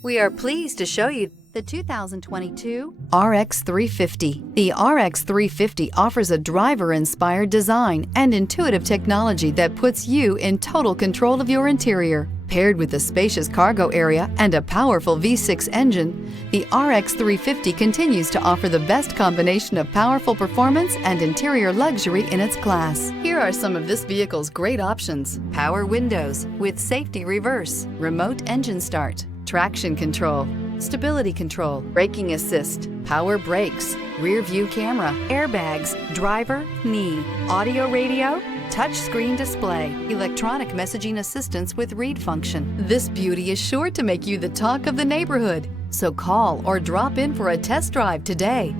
We are pleased to show you the 2022 RX 350. The RX 350 offers a driver-inspired design and intuitive technology that puts you in total control of your interior. Paired with a spacious cargo area and a powerful V6 engine, the RX 350 continues to offer the best combination of powerful performance and interior luxury in its class. Here are some of this vehicle's great options: power windows with safety reverse, remote engine start, traction control, stability control, braking assist, power brakes, rear view camera, airbags, driver, knee, audio radio, touchscreen display, electronic messaging assistance with read function. This beauty is sure to make you the talk of the neighborhood. So call or drop in for a test drive today.